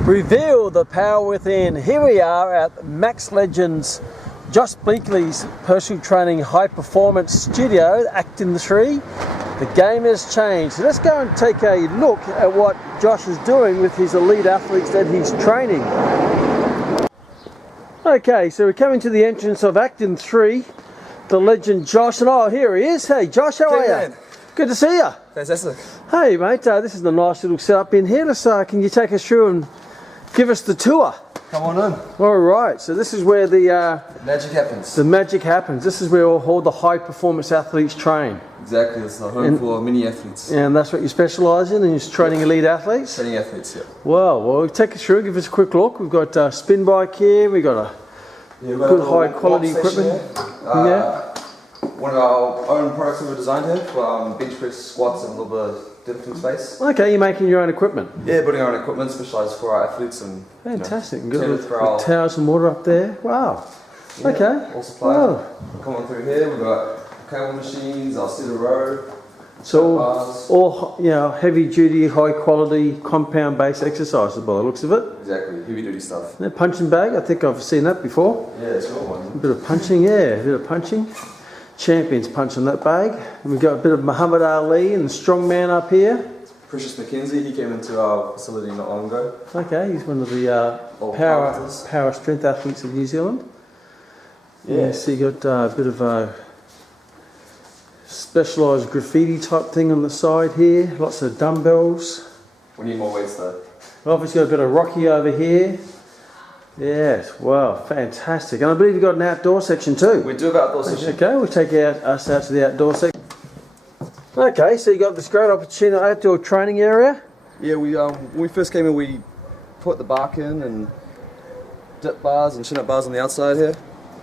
Reveal the power within. Here we are at Max Legends, Josh Blinkley's personal training high performance studio, ACTN3. The game has changed. So let's go and take a look at what Josh is doing with his elite athletes that he's training. Okay, so we're coming to the entrance of ACTN3, the legend Josh, and oh, here he is. Hey Josh, how are you? Good to see you. Fantastic. Hey mate, this is the nice little setup in here. Let's, can you take us through and give us the tour? Come on in. Alright, so this is where the magic happens. The magic happens. This is where all the high performance athletes train. Exactly, it's the home for mini athletes. And that's what you specialise in, and you're training elite athletes? Training athletes, yeah. Wow, well take us through, give us a quick look. We've got a spin bike here, we've got good high quality equipment. One of our own products that we designed here for bench press, squats, and a little bit of deadlifting space. Okay, you're making your own equipment? Yeah, building our own equipment specialised for our athletes. And fantastic, and good with towels and water up there. Wow. Yeah, okay. All supplied. Wow. Come on through here, we've got cable machines, our cedar row. So all heavy duty, high quality, compound based exercises by the looks of it. Exactly, heavy duty stuff. That punching bag, I think I've seen that before. Yeah, it's your one. A bit of punching, a bit of punching. Champions punching that bag. And we've got a bit of Muhammad Ali and the strongman up here. Precious McKenzie, he came into our facility not long ago. Okay, he's one of the power strength athletes of New Zealand. Yeah, so you got a bit of a specialised graffiti type thing on the side here. Lots of dumbbells. We need more weights though. We've obviously got a bit of Rocky over here. Yes, wow, fantastic. And I believe you've got an outdoor section too. We do have an outdoor section. Okay, we'll take us out to the outdoor section. Okay, so you got this great opportunity outdoor training area. Yeah, when we first came in, we put the bark in and dip bars and chin up bars on the outside here.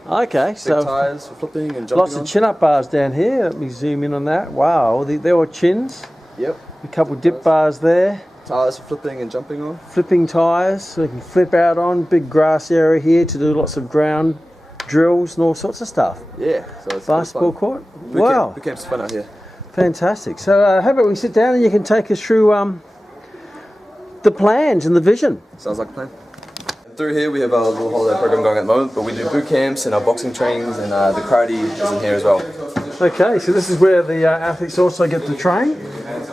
Okay, big so tires for flipping and jumping lots of chin up bars down here. Let me zoom in on that. Wow, they're all chins. Yep. A couple of dip bars there. Tires for flipping and jumping on. Flipping tyres, so you can flip out on. Big grass area here to do lots of ground drills and all sorts of stuff. Yeah, so it's basketball court. Wow. Boot camp's fun out here. Fantastic. So how about we sit down and you can take us through the plans and the vision. Sounds like a plan. Through here we have our little holiday program going at the moment, but we do boot camps and our boxing trainings, and the karate is in here as well. Okay, so this is where the athletes also get to train,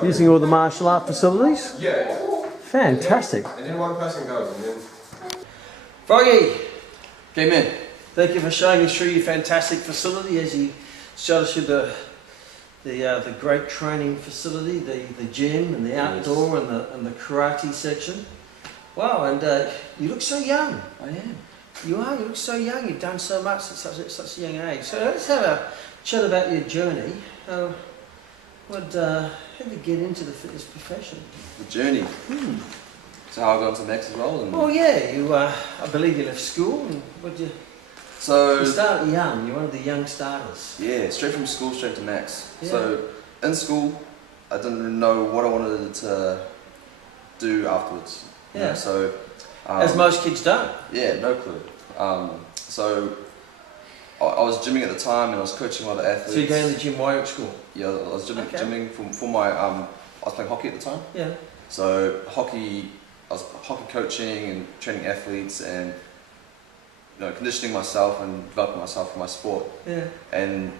using all the martial art facilities. Yeah. Fantastic. And then one person goes, and then... Froggy! Came in. Thank you for showing us through your fantastic facility as you showed us the great training facility, the gym and the outdoor and the karate section. Wow, and you look so young. I am. You are, you look so young, you've done so much at such a young age. So let's have a chat about your journey. How did you get into the fitness profession? The journey? So how I got into Max as well? Oh yeah, you, I believe you left school and you started young, you're one of the young starters. Yeah, straight from school, straight to Max. Yeah. So in school, I didn't know what I wanted to do afterwards. Yeah. You know, so as most kids don't. Yeah, no clue. So I was gymming at the time and I was coaching a lot of athletes. So you're going to the gym while you're at school? Yeah, I was gymming for my, I was playing hockey at the time. Yeah. So I was hockey coaching and training athletes and conditioning myself and developing myself for my sport. Yeah. And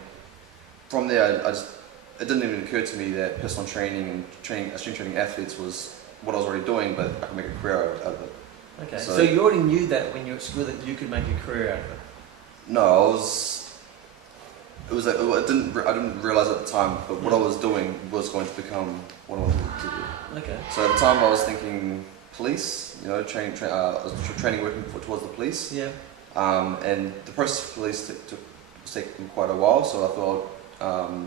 from there, it didn't even occur to me that personal training and strength training athletes was what I was already doing, but I could make a career out of it. Okay, so you already knew that when you were at school that you could make a career out of it? No, I didn't realise at the time, but what I was doing was going to become what I wanted to do. Okay. So at the time I was thinking police, I was training working towards the police. Yeah. And the process for police was taking quite a while, so I thought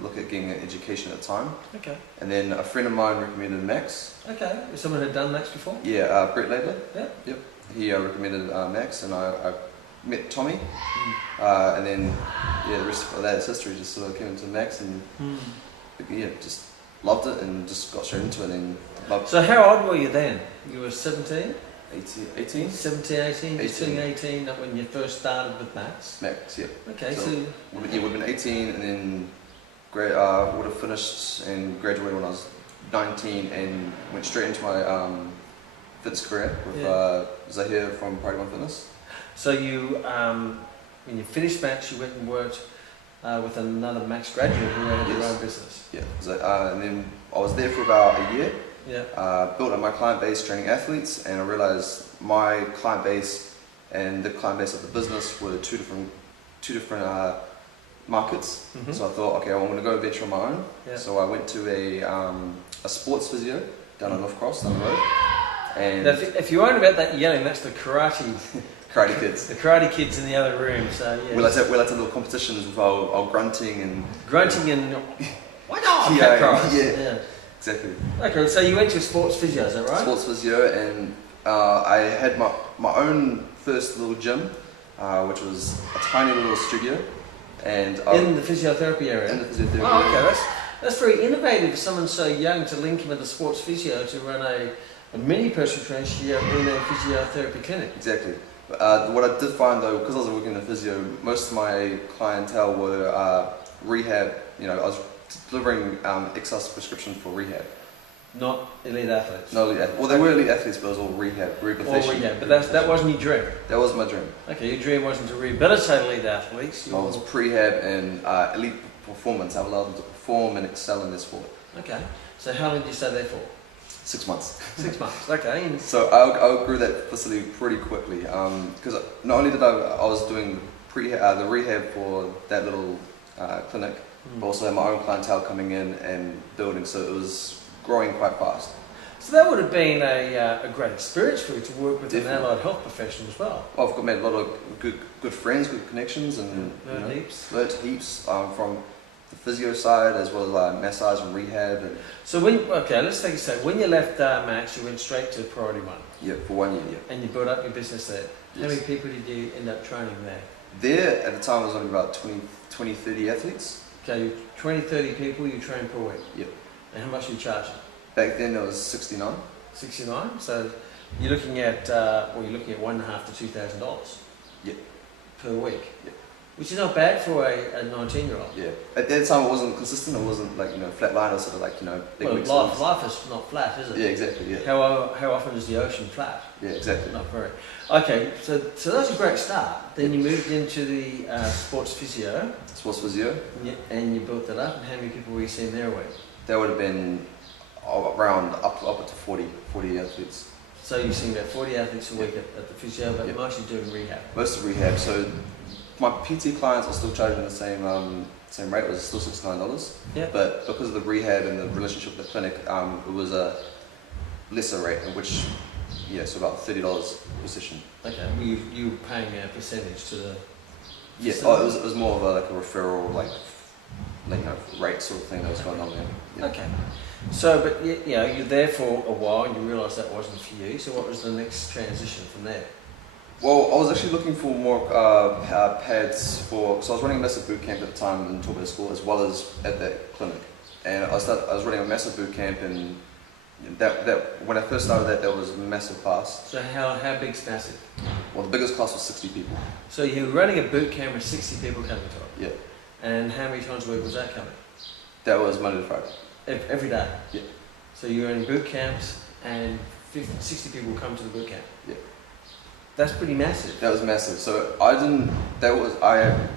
look at getting an education at the time. Okay. And then a friend of mine recommended Max. Okay. Someone had done Max before? Yeah, Brett Laidler. Yeah. Yep. He recommended Max, and I met Tommy. And then the rest of that is history. Just sort of came into Max and just loved it and just got straight into it and loved it. So how old were you then? You were 17? 18? 17, 18? Just turning 18 when you first started with Max? Max, yeah. Okay, so would have been 18 and then would have finished and graduated when I was 19 and went straight into my fitness career with Zahir from Priority One Fitness. So you, when you finished Max, you went and worked with another Max graduate who had your own business. Yeah, and then I was there for about a year. Yeah. Built up my client base training athletes, and I realized my client base and the client base of the business were two different markets. Mm-hmm. So I thought, okay, I'm going to go venture on my own. Yeah. So I went to a sports physio down on North Cross, down the road. And Now, if you weren't about that yelling, that's the karate kids. The karate kids in the other room. So yeah. We like to have little competitions with our grunting and why not? yeah, exactly. Okay, so you went to sports physio, is that right? Sports physio, and I had my own first little gym, which was a tiny little studio, and in the physiotherapy area. In the physiotherapy. Oh, okay, that's very innovative for someone so young to link him with a sports physio to run a mini personal training studio in a physiotherapy clinic. Exactly. What I did find though, because I was working in the physio, most of my clientele were rehab. You know, I was delivering exercise prescriptions for rehab. Not elite athletes. No elite athletes. Well, they were elite athletes, but it was all rehabilitation. All rehab, but that wasn't your dream. That was my dream. Okay, your dream wasn't to rehabilitate elite athletes. I was prehab and elite performance. I allowed them to perform and excel in their sport. Okay, so how long did you stay there for? 6 months. 6 months, okay. So I grew that facility pretty quickly because not only did I was doing the rehab for that little clinic, but also had my own clientele coming in and building, so it was growing quite fast. So that would have been a great experience for you to work with Definitely. an allied health professional as well. Well, I've made a lot of good friends, good connections, and Learned heaps. Learned heaps from the physio side as well as massage and rehab. And So let's take a second. When you left Max, you went straight to Priority One. yeah, for 1 year. Yeah. And you built up your business there. Yes. How many people did you end up training there? There at the time was only about 20, 30 athletes. Okay, 20, 30 people you train per week. Yep. And how much are you charging? Back then it was 69. 69. So you're looking at $1,500 to $2,000. Yep. Per week. Yep. Which is not bad for a 19-year-old. Yeah. At that time it wasn't consistent. It wasn't flat line. It was sort of big weeks. Life is not flat, is it? Yeah, exactly. Yeah. How often is the ocean flat? Yeah, exactly. Not very. Okay, so that's a great start. Then you moved into the sports physio. Sports physio. And you built that up. And how many people were you seeing there a week? That would have been around up to 40 athletes. So you're seeing about 40 athletes a week at the physio, but mostly doing rehab. Most of rehab. So my PT clients are still charging the same rate. It was still $69. Yeah. But because of the rehab and the relationship with the clinic, it was a lesser rate, which so about $30 per session. Okay. You were paying a percentage to the. Yeah. Oh, it was more of a referral rate sort of thing that was going on there. Yeah. Okay. So, but you're there for a while and you realised that wasn't for you. So, what was the next transition from there? Well, I was actually looking for more pads so I was running a massive boot camp at the time in Torpedo School as well as at that clinic, and I was running a massive boot camp, and that when I first started that was a massive class. So, how big's massive? Well, the biggest class was 60 people. So you were running a boot camp with 60 people coming to it. Yeah. And how many times a week was that coming? That was Monday to Friday. Every day? Yeah. So you were in boot camps and 60 people would come to the boot camp? Yeah. That's pretty massive. That was massive. So I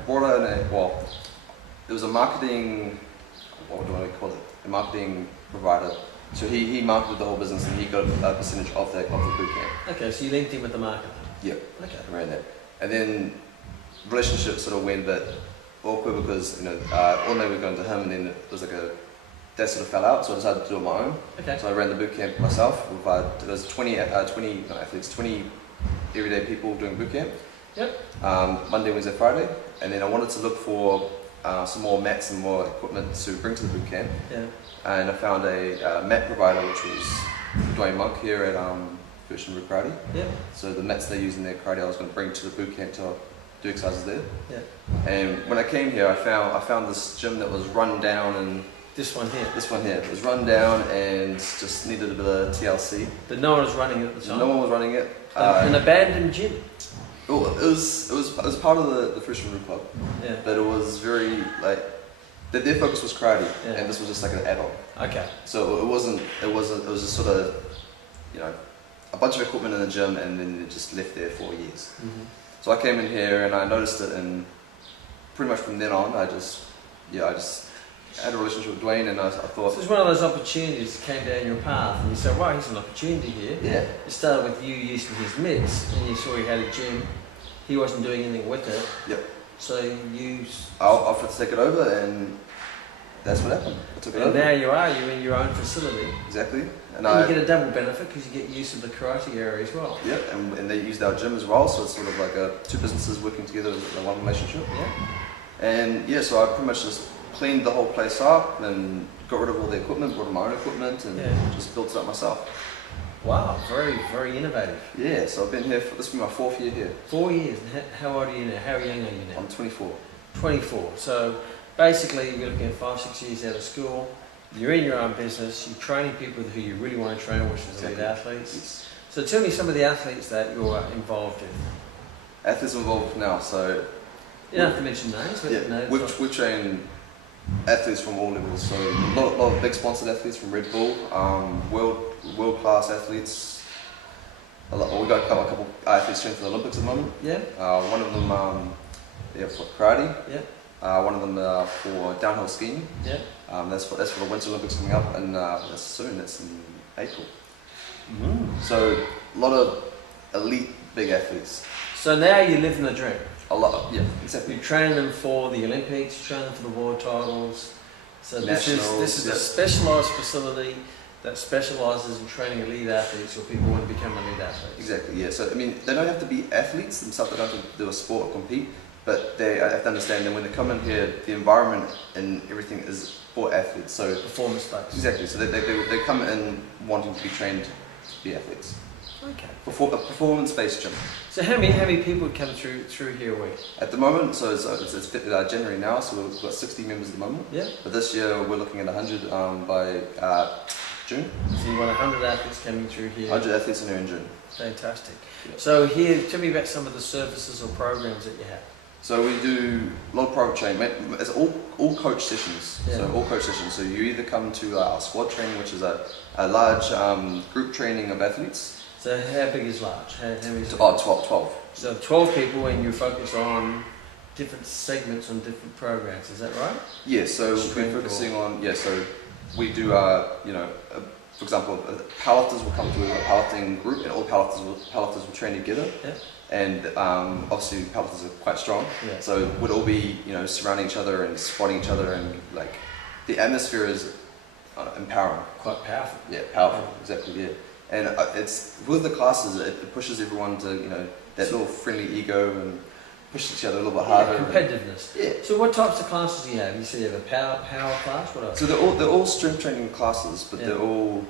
brought in it was a marketing, what do I call it? A marketing provider. So he marketed the whole business and he got a percentage of the boot camp. Okay, so you linked in with the market? Yeah. Okay. Around that. And then relationships sort of went a bit awkward because, ordinarily we're going to him and then it was that sort of fell out, so I decided to do it on my own. Okay. So I ran the boot camp myself. There was 20 athletes, 20 everyday people doing boot camp. Yep. Monday, Wednesday, Friday. And then I wanted to look for some more mats and more equipment to bring to the boot camp. Yeah. And I found a mat provider, which was Dwayne Monk here at First and Root Karate. Yeah. So the mats they use in their karate, I was going to bring to the boot camp to do exercises there. Yeah. And when I came here, I found this gym that was run down and. This one here? This one here. It was run down and just needed a bit of TLC. But no one was running it at the time? No one was running it. An abandoned gym? Well, it was part of the First and Root Club. Yeah. But it was very their focus was karate, yeah. and this was just like an add-on. Okay. So it was just sort of, a bunch of equipment in the gym, and then it just left there for years. Mm-hmm. So I came in here and I noticed it, and pretty much from then on, I just had a relationship with Dwayne, and I thought... So it's one of those opportunities that came down your path, and you said, wow, here's an opportunity here. Yeah. It started with you using his mitts, and you saw he had a gym. He wasn't doing anything with it. Yep. So you... I offered to take it over, and that's what happened. I took it over. And now you're in your own facility. Exactly. And you get a double benefit because you get use of the karate area as well. Yeah, and they used our gym as well, so it's sort of like two businesses working together in one relationship. Yeah. And yeah, so I pretty much just cleaned the whole place up and got rid of all the equipment, brought in my own equipment, and just built it up myself. Wow, very, very innovative. Yeah, so I've been here, this will be my 4th year here. 4 years. And how old are you now? How young are you now? I'm 24. 24. So basically you're looking at 5-6 years out of school, you're in your own business, you're training people who you really want to train, which is elite athletes. Yes. So tell me some of the athletes that you're involved in. Athletes involved now, so... You don't have to mention names, but yeah, we train athletes from all levels, so a lot of big sponsored athletes from Red Bull, world class athletes. We got a couple athletes training for the Olympics at the moment. Yeah. One of them for karate. Yeah. One of them for downhill skiing. Yeah. That's for the Winter Olympics coming up, and that's soon. That's in April. Mm. So a lot of elite big athletes. So now you live in the dream. A lot, yeah, exactly. You train them for the Olympics, you train them for the world titles. So this is a specialised facility that specialises in training elite athletes or people who want to become elite athletes. Exactly, yeah. So I mean, they don't have to be athletes themselves. They don't have to do a sport or compete, but they have to understand that when they come in here, the environment and everything is for athletes. So performance based. Exactly. So they come in wanting to be trained to be athletes. Okay. A performance-based gym. So how many people come through here a week? At the moment, so it's January now, so we've got 60 members at the moment. Yeah. But this year we're looking at 100 by June. So you've got 100 athletes coming through here. 100 athletes in here in June. Fantastic. Yeah. So here, tell me about some of the services or programs that you have. So we do a lot of private training. It's all coach sessions. Yeah. So all coach sessions. So you either come to our squad training, which is a large group training of athletes. So how big is large? How many? 12. So 12 people, and you focus on different segments on different programs. Is that right? Yeah. So we're focusing on so we do for example, powerlifters will come to a powerlifting group, and all powerlifters will train together. Yeah. And obviously powerlifters are quite strong. Yeah. So we'd all be surrounding each other and spotting each other, and like the atmosphere is empowering. Quite powerful. Yeah, powerful. Exactly. Yeah. And it's with the classes, it pushes everyone to that little friendly ego and push each other a little bit harder. Yeah, competitiveness. Yeah. So what types of classes do you have? You said you have a power class. What else? So they're all strength training classes, but they're all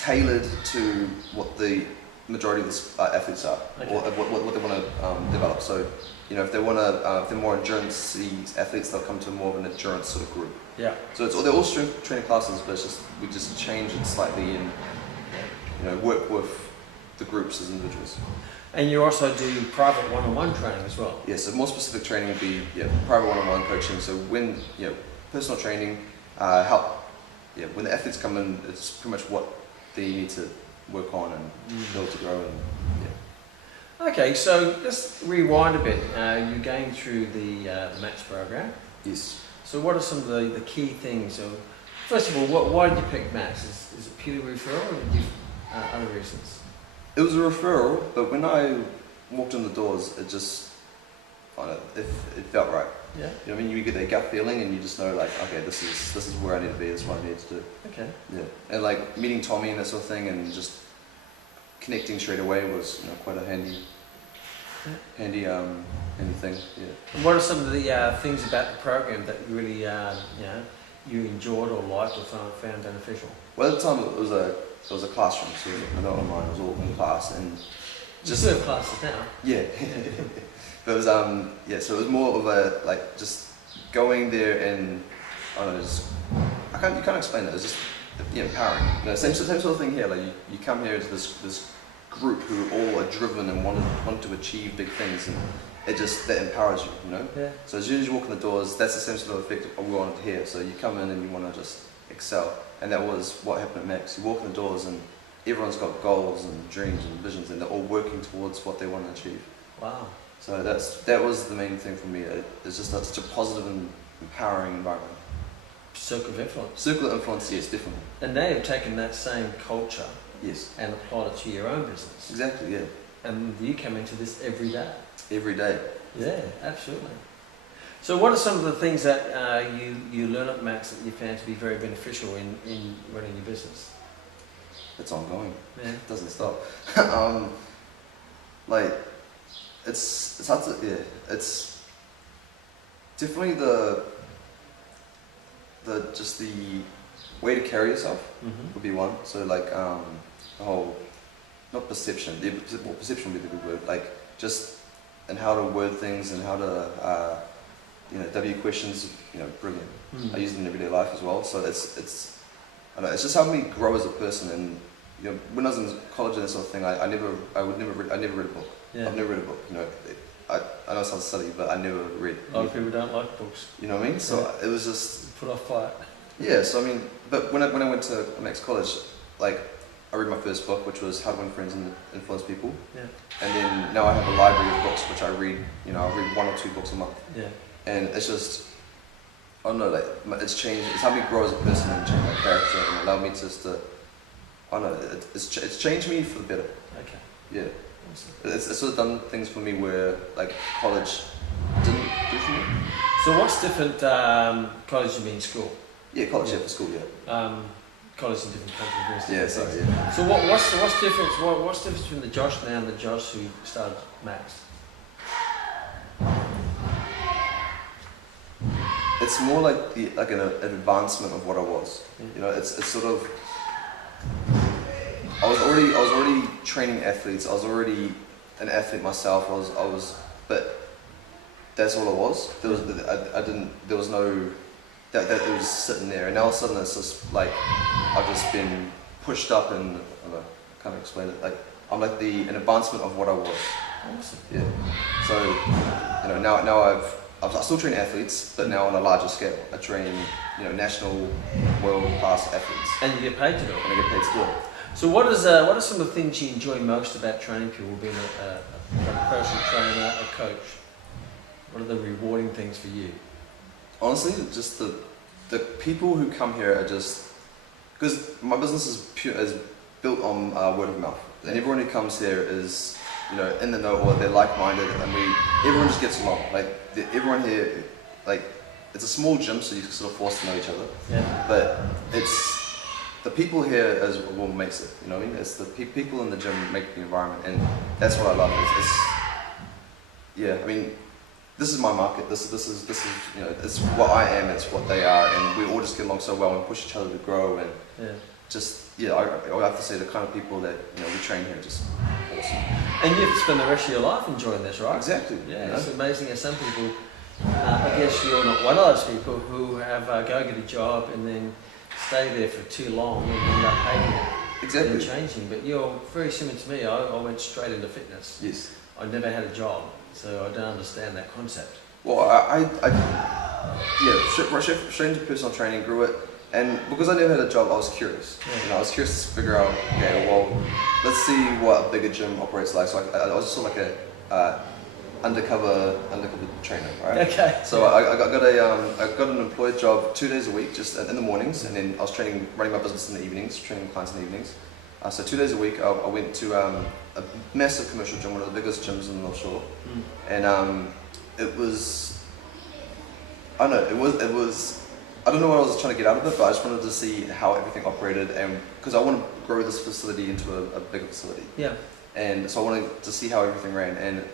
tailored to what the majority of the athletes are, or what they want to develop. So if they want to, if they're more endurance athletes, they'll come to more of an endurance sort of group. Yeah. So they're all strength training classes, but we just change it slightly and work with the groups as individuals. And you also do private one-on-one training as well. Yeah, so more specific training would be private one-on-one coaching. So when personal training help. Yeah, when the athletes come in, it's pretty much what they need to work on and build to grow. And Okay, so let's rewind a bit. You're going through the MAX program. Yes. So what are some of the key things? So first of all, why did you pick MAX? Is it purely referral, or did you other reasons? It was a referral, but when I walked in the doors, it felt right. Yeah. You know what I mean? You get that gut feeling, and you just know, like, okay, this is where I need to be. This is what I need to do. Okay. Yeah. And like meeting Tommy and that sort of thing, and just connecting straight away was quite a handy thing. Yeah. And what are some of the things about the program that you really you enjoyed or liked or found beneficial? Well, at the time it was a classroom, so not online. It was all in class, and just you still have classes now. Yeah. But it was so it was more of a just going there, and I don't know, you can't explain it. It's just empowering. Same sort of thing here. Like you come here to this group who all are driven and want to achieve big things, and that empowers you. Yeah. So as soon as you walk in the doors, that's the same sort of effect we wanted here. So you come in and you want to just excel, and that was what happened at Max. You walk in the doors, and everyone's got goals and dreams and visions, and they're all working towards what they want to achieve. Wow. So that was the main thing for me. It's just such a positive and empowering environment. Circle of influence. Circle of influence, yes, definitely. And now you've taken that same culture Yes. and applied it to your own business. Exactly, yeah. And you come into this every day. Every day. Yeah, absolutely. So what are some of the things that you learn at Max that you found to be very beneficial in running your business? It's ongoing. Yeah. It doesn't stop. Like, it's hard to, yeah, it's definitely the way to carry yourself would be one. So like the whole, not perception, well, perception would be the good word, like just and how to word things and how to W questions, brilliant. I use them in everyday life as well. So it's I don't know, it's just helped me grow as a person. And when I was in college and that sort of thing, I never read a book. Yeah. I've never read a book. I know it sounds silly, but I never read. A lot of people don't like books. You know what I mean? So it was just put off by it. Yeah. So I mean, but when I went to Max College, like I read my first book, which was How to Win Friends and Influence People. Yeah. And then now I have a library of books which I read. I read 1 or 2 books a month. Yeah. And it's just, I don't know, like it's changed. It's helped me grow as a person and change my character and allowed me just to. I don't know. It's changed me for the better. Okay. Yeah. Awesome. It's sort of done things for me where like college didn't do for me. So what's different? College, you mean school? Yeah, college, yeah, for school, yeah. College in different countries. Yeah, sorry, yeah. So what's the difference? What's the difference between the Josh now and the Josh who started Max? It's more like an advancement of what I was. Yeah. It's sort of. I was already training athletes. I was already an athlete myself. But that's all I was. There was no. That it was sitting there, and now all of a sudden it's just like I've just been pushed up, and I don't know, I can't explain it. Like I'm like an advancement of what I was. Awesome. Yeah. So now I still train athletes, but now on a larger scale. I train national, world class athletes. And you get paid to do it. And I get paid to do it. So what are some of the things you enjoy most about training people, being a personal trainer, a coach? What are the rewarding things for you? Honestly, just the people who come here are just, because my business is built on word of mouth, and everyone who comes here is in the know, or they're like-minded, and everyone just gets along. Like everyone here, like it's a small gym, so you're sort of forced to know each other. Yeah. But it's the people here is what makes it. You know what I mean? It's the people in the gym make the environment, and that's what I love. I mean. This is my market. This is it's what I am. It's what they are, and we all just get along so well and push each other to grow. And I have to say the kind of people that we train here are just awesome. And you have to spend the rest of your life enjoying this, right? Exactly. Yeah, it's amazing how some people. I guess you're not one of those people who have go get a job and then stay there for too long and end up hating it. Exactly. And changing, but you're very similar to me. I went straight into fitness. Yes. I never had a job. So I don't understand that concept. Well, straight into personal training, grew it, and because I never had a job, I was curious. Yeah. I was curious to figure out, okay, well, let's see what a bigger gym operates like. So I was sort of like a undercover trainer, right? Okay. So I got an employed job 2 days a week, just in the mornings, and then I was running my business in the evenings, training clients in the evenings. So 2 days a week, I went to a massive commercial gym, one of the biggest gyms in the North Shore, and it was, I don't know, it was, I don't know what I was trying to get out of it, but I just wanted to see how everything operated, and because I want to grow this facility into a bigger facility. Yeah. And so I wanted to see how everything ran, and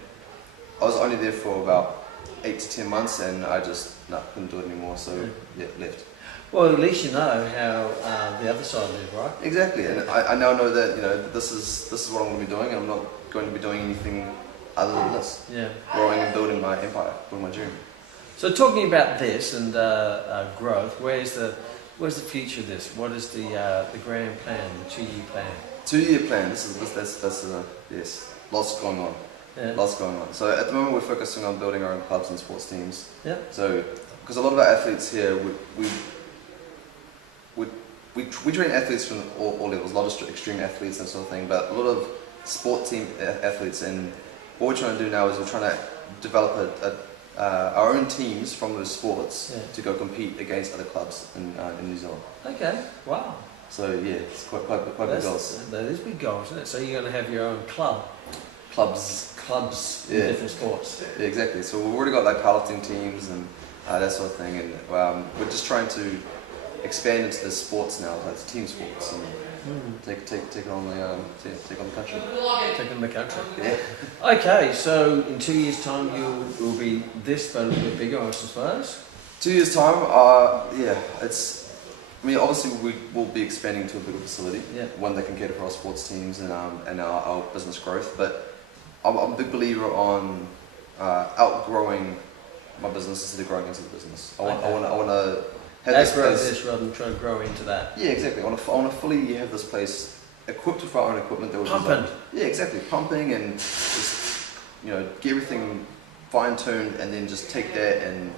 I was only there for about 8 to 10 months, and I just couldn't do it anymore, so left. Well, at least you know how the other side live, right? Exactly, and I now know that this is what I'm going to be doing, and I'm not going to be doing anything other than this. Yeah. Growing and building my empire, building my dream. So talking about this and growth, where's the future of this? What is the grand plan, the 2-year plan? 2-year plan. Yes, lots going on. Yeah. Lots going on. So at the moment we're focusing on building our own clubs and sports teams. Yeah. So because a lot of our athletes here we train athletes from all levels, a lot of extreme athletes and sort of thing, but a lot of sport team athletes. And what we're trying to do now is we're trying to develop our own teams from those sports to go compete against other clubs in New Zealand. Okay, wow. So yeah, it's quite big goals. That is big goals, isn't it? So you're going to have your own clubs in different sports. Yeah, exactly. So we've already got like powerlifting teams and that sort of thing, and we're just trying to expand into the sports now, like team sports, and take on the country. Take on the country. Yeah. Okay, so in 2 years' time you will be this, but a little bit bigger, I suppose. 2 years' time, I mean, obviously we will be expanding to a bigger facility, one that can cater for our sports teams and our business growth. But I'm a big believer on outgrowing my business instead of growing into the business. I want to have this place rather than trying to grow into that. Yeah, exactly. I want to fully have this place equipped with our own equipment that would pumping. Yeah, exactly. Pumping and just get everything fine tuned, and then just take that and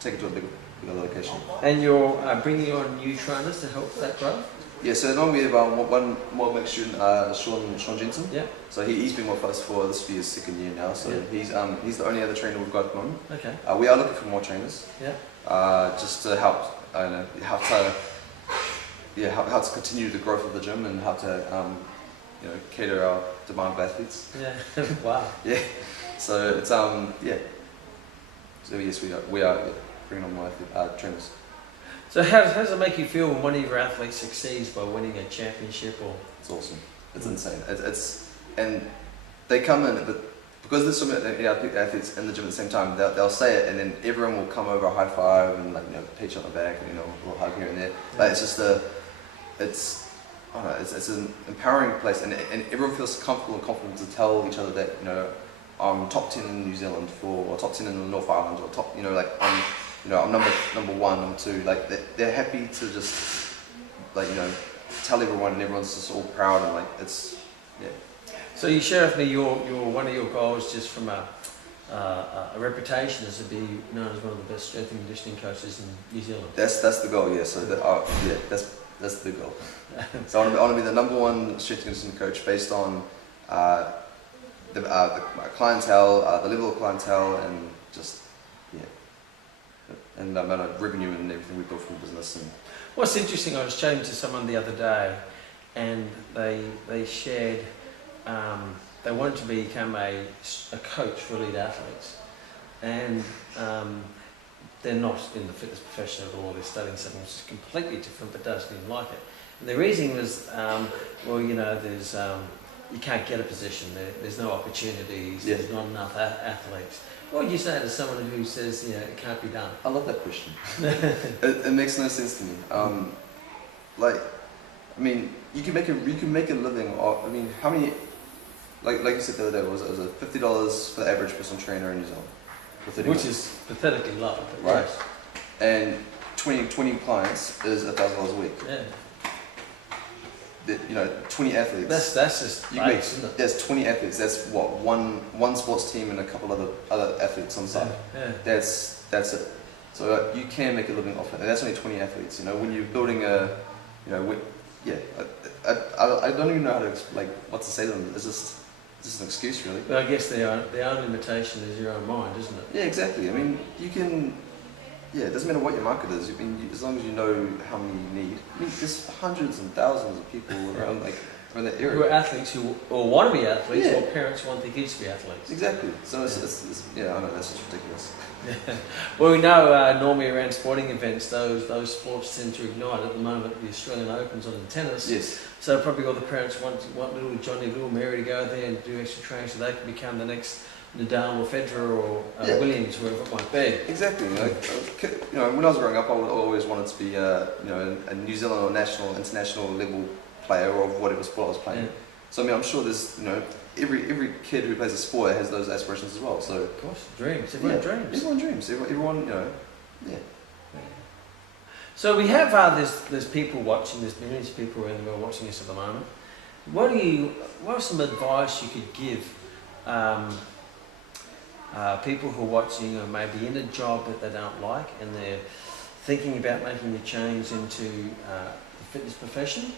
take it to a bigger location. And you're bringing on new trainers to help that growth? Yeah, so now we have one more mixed student, Sean Jensen. Yeah. So he's been with us for this year's second year now. So he's the only other trainer we've got at the moment. Okay. We are looking for more trainers. Yeah. Just to help, how to continue the growth of the gym and how to cater our demand of athletes. Yeah. Wow. Yeah. So it's So yes, we are bringing on more trainers. So how does it make you feel when one of your athletes succeeds by winning a championship? Or it's awesome. It's insane. And they come in, but because there's so many athletes in the gym at the same time, they'll say it, and then everyone will come over, high five, and pat you on the back, and a little hug here and there. Like it's just it's an empowering place, and everyone feels comfortable and confident to tell each other that I'm top 10 in New Zealand or top 10 in the North Island, or top I'm number one, number two. Like they're happy to just tell everyone, and everyone's just all proud, and it's. So you share with me your one of your goals, just from a reputation, is to be known as one of the best strength and conditioning coaches in New Zealand. That's the goal, yeah. So that's the goal. So I want to be the number one strength and conditioning coach based on the clientele, the level of clientele, and just and the amount of revenue and everything we build from the business. And what's interesting, I was chatting to someone the other day, and they shared they wanted to become a coach for elite athletes, and they're not in the fitness profession at all. They're studying something which is completely different, but doesn't even like it. And the reason was, there's you can't get a position. There's no opportunities. There's not enough athletes. What would you say to someone who says, it can't be done? I love that question. it makes no sense to me. You can make a living. How many? Like you said the other day, was it $50 for the average personal trainer in New Zealand? Which is pathetically low. Right. Yes. And 20 clients is $1,000 a week. Yeah. 20 athletes. That's just base, isn't it? There's 20 athletes. That's what one sports team and a couple other athletes on site. Yeah. That's it. So you can make a living off it, and that's only 20 athletes. When you're building I don't even know how to what to say to them. It's just an excuse, really. But I guess the only limitation is your own mind, isn't it? Yeah, exactly. You can. Yeah, it doesn't matter what your market is. As long as you know how many you need. There's hundreds and thousands of people around around that area. Who are athletes who want to be athletes, or parents who want their kids to be athletes. Exactly. So it's I know that's just ridiculous. Yeah. Well, we know normally around sporting events, those sports tend to ignite. At the moment, the Australian Open's on in tennis. Yes. So probably all the parents want little Johnny, little Mary to go there and do extra training so they can become the next Nadal or Federer or Williams, whoever it might be. Exactly. When I was growing up, I always wanted to be a New Zealand or international level player of whatever sport I was playing. Yeah. So I'm sure there's every kid who plays a sport has those aspirations as well. So of course, dreams. Everyone dreams. Everyone dreams. Everyone Yeah. So we have there's people watching. There's millions of people around the world watching this at the moment. What are some advice you could give people who are watching, or maybe in a job that they don't like, and they're thinking about making a change into the fitness profession,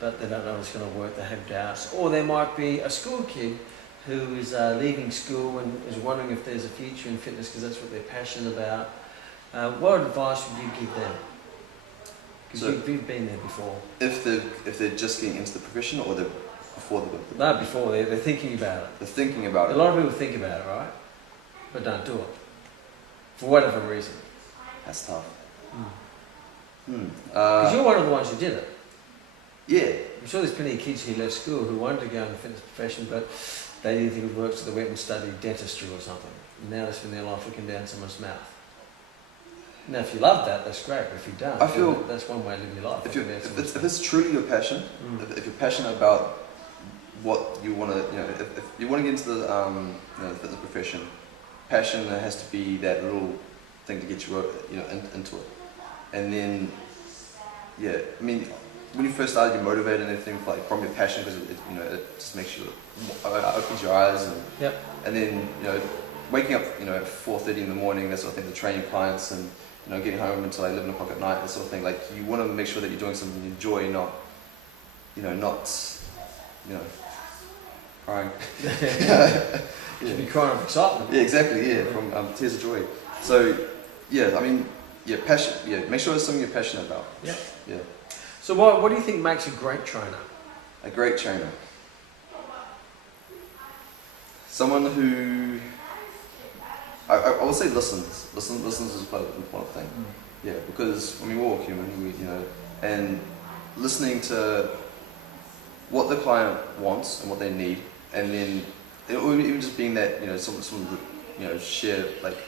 but they don't know it's going to work. They have doubts. Or there might be a school kid who is leaving school and is wondering if there's a future in fitness because that's what they're passionate about. What advice would you give them? Because you've been there before. If they're just getting into the profession, or they're before the No, before they're thinking about it. they're thinking about A it. lot of people think about it, right? But don't do it for whatever reason. That's tough. Because you're one of the ones who did it. Yeah. I'm sure there's plenty of kids who left school who wanted to go in the fitness profession, but they didn't think it would work, so they went and studied dentistry or something. And now they spend their life looking down someone's mouth. Now, if you love that, that's great. But if you don't, I feel that's one way to live your life. If it's truly your passion, if you're passionate about what you want to, if you want to get into the the fitness profession, passion has to be that little thing to get you into it. And then, yeah, I mean, when you first started, you're motivated and everything from your passion because it just makes you opens your eyes and then waking up at 4:30 in the morning, that sort of thing, to train your clients and getting home until 11 o'clock at night, that sort of thing. Like, you want to make sure that you're doing something you enjoy, not crying. You should be crying of excitement. Yeah, exactly. Yeah, from tears of joy. So, yeah, I mean, yeah, passion. Yeah, make sure it's something you're passionate about. Yeah. Yeah. So, what do you think makes a great trainer? A great trainer. Someone who I would say listens. Listens is quite an important thing. Yeah, because we're all human, and listening to what the client wants and what they need, and then even just being that some of the share, like,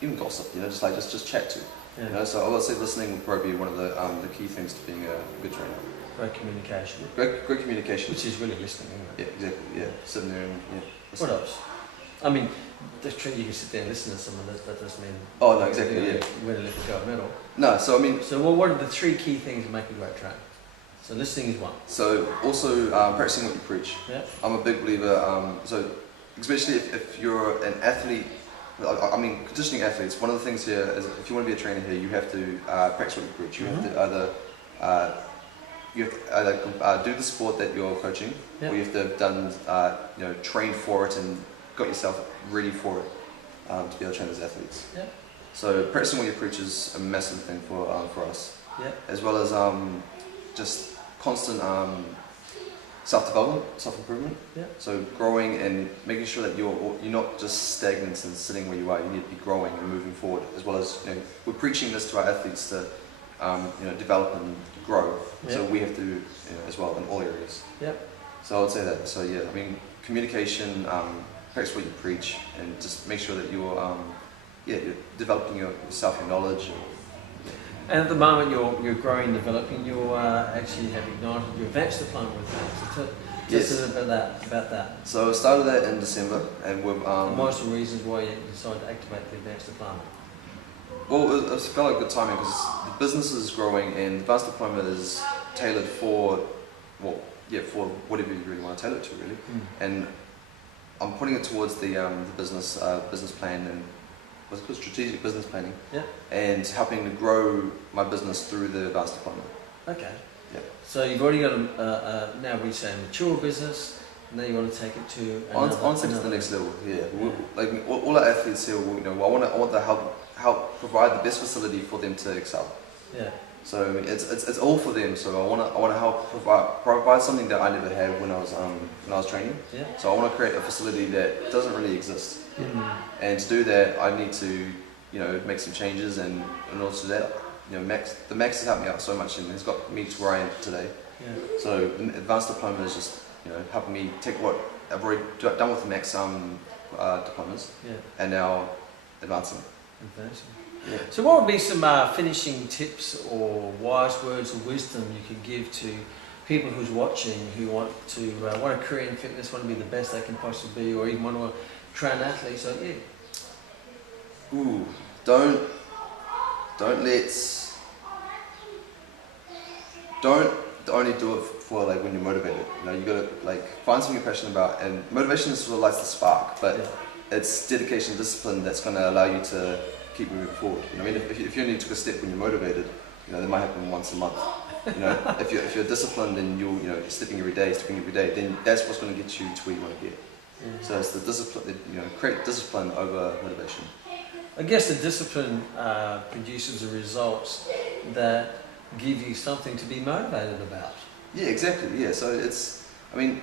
even gossip, just chat to. Yeah. So I would say listening would probably be one of the key things to being a good trainer. Great communication. Great communication. Which is really listening, isn't it? Yeah, exactly. Yeah, sitting there and What else? I mean, that's true. You can sit there and listen to someone. That doesn't mean. Oh no, exactly. You Yeah. win a little gold medal. No, so I mean. So what are the three key things that make a great trainer? So listening is one. So also practicing what you preach. Yeah. I'm a big believer. So especially if you're an athlete, I mean conditioning athletes. One of the things here is if you want to be a trainer here, you have to practice what you preach. You have to either do the sport that you're coaching, or you have to have done trained for it and got yourself ready for it to be able to train those athletes. Yeah. So practicing what you preach is a massive thing for us. Yeah. As well as just constant self-development, self-improvement. Yeah. So growing and making sure that you're not just stagnant and sitting where you are. You need to be growing and moving forward. As well as we're preaching this to our athletes to develop and grow. Yeah. So we have to as well in all areas. Yeah. So I would say that. So yeah, I mean communication, practice what you preach, and just make sure that you're developing yourself, your knowledge. And at the moment, you're growing, developing. You actually have ignited your advanced diploma with that. So tell us a little bit about that. So I started that in December, and we've. And what are the reasons why you decided to activate the advanced diploma? Well, it felt like good timing because the business is growing, and the advanced diploma is tailored for, for whatever you really want to tailor it to, really. And I'm putting it towards the business plan and what's it called, strategic business planning. Yeah. And helping to grow my business through the advanced diploma. Okay. Yeah. So you've already got now we say a mature business. Now you want to take it to the next level. Yeah. Like all our athletes here, I want to help provide the best facility for them to excel. Yeah. So it's all for them. So I want to help provide something that I never had when I was training. Yeah. So I want to create a facility that doesn't really exist. And to do that, I need to make some changes, and also that Max has helped me out so much and has got me to where I am today. Yeah. So advanced diploma is just helping me take what I've already done with the Max diplomas, and now advancing. Yeah. So what would be some finishing tips or wise words or wisdom you could give to people who's watching who want a career in fitness, want to be the best they can possibly be, or even want to train athletes like you? Ooh, don't only do it for like when you're motivated. You gotta find something you're passionate about, and motivation is sort of lights the spark, but it's dedication, discipline that's going to allow you to keep moving forward. I mean, if you only took a step when you're motivated, that might happen once a month. You know, if you're disciplined and you're stepping every day, then that's what's going to get you to where you want to get. Yeah. So it's the discipline, create discipline over motivation. I guess the discipline produces the results that give you something to be motivated about. Yeah, exactly. Yeah, so don't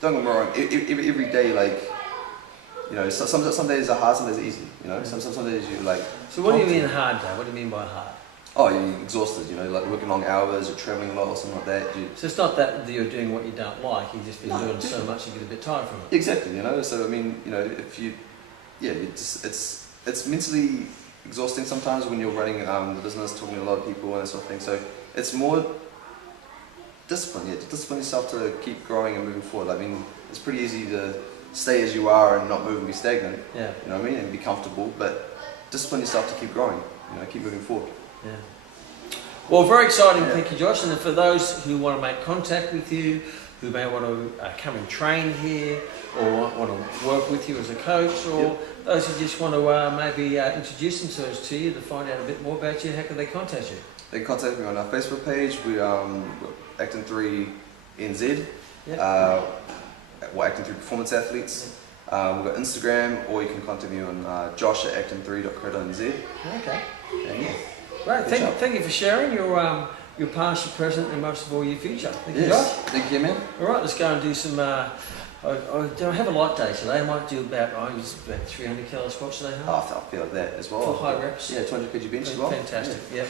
get me wrong. Every day, some days are hard, some days are easy. Some days you like. So what do you mean hard day? What do you mean by hard? Oh, you're exhausted. Like working long hours, you're traveling a lot or something like that. So it's not that you're doing what you don't like. You've just been doing so much you get a bit tired from it. Exactly. So it's mentally exhausting sometimes when you're running the business, talking to a lot of people and that sort of thing. So it's more discipline. Yeah, to discipline yourself to keep growing and moving forward. It's pretty easy to stay as you are and not move and be stagnant. Yeah. You know what I mean? And be comfortable, but discipline yourself to keep growing. Keep moving forward. Yeah. Well, very exciting. Yeah. Thank you, Josh. And for those who want to make contact with you, who may want to come and train here, or want to work with you as a coach, or those who just want to maybe introduce themselves to you to find out a bit more about you, how can they contact you? They can contact me on our Facebook page. We're ACTN3 NZ. Yep. ACTN3 Performance Athletes. We've got Instagram, or you can contact me on josh@acton3.co.nz. Okay. And yeah. Great. Thank you for sharing your past, your present, and most of all your future. Thank you, Josh. Thank you, man. All right, let's go and do some. I have a light day today. I might do about 300 kilo squats today. I feel like that as well. For high reps. Yeah, 200 kg bench as well. Fantastic. Yeah.